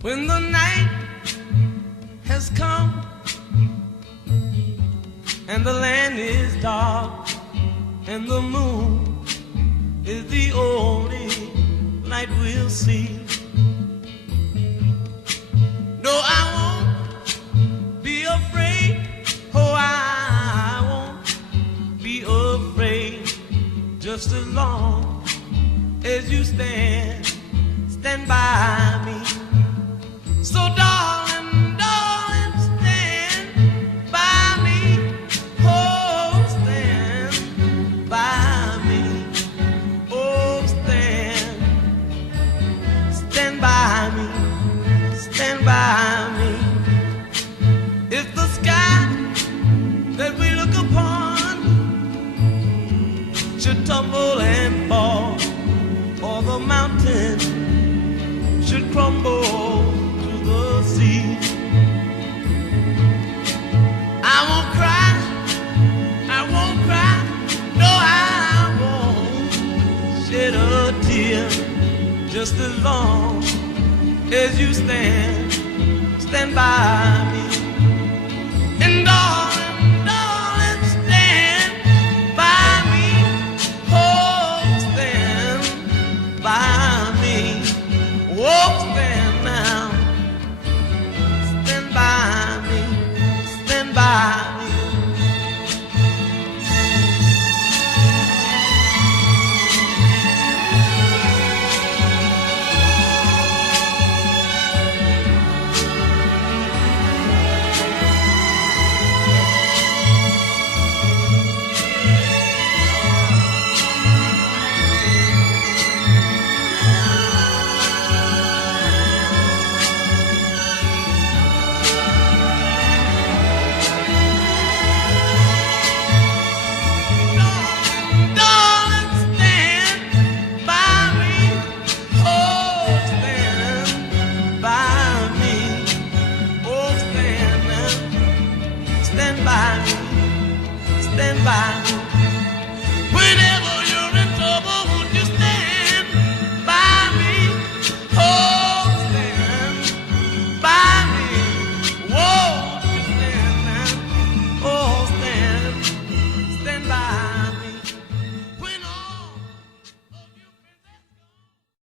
When the night has come and the land is dark and the moon is the only light we'll see. No, I won't be afraid. Oh, I won't be afraid. Just as long as you stand by me. So darling, darling, stand by me. Oh, stand by me. Oh, stand by me. Stand by me. If the sky that we look upon should tumble and fall, or the mountain should crumble to the sea, I won't cry, I won't cry, no, I won't shed a tear. Just as long as you stand by me.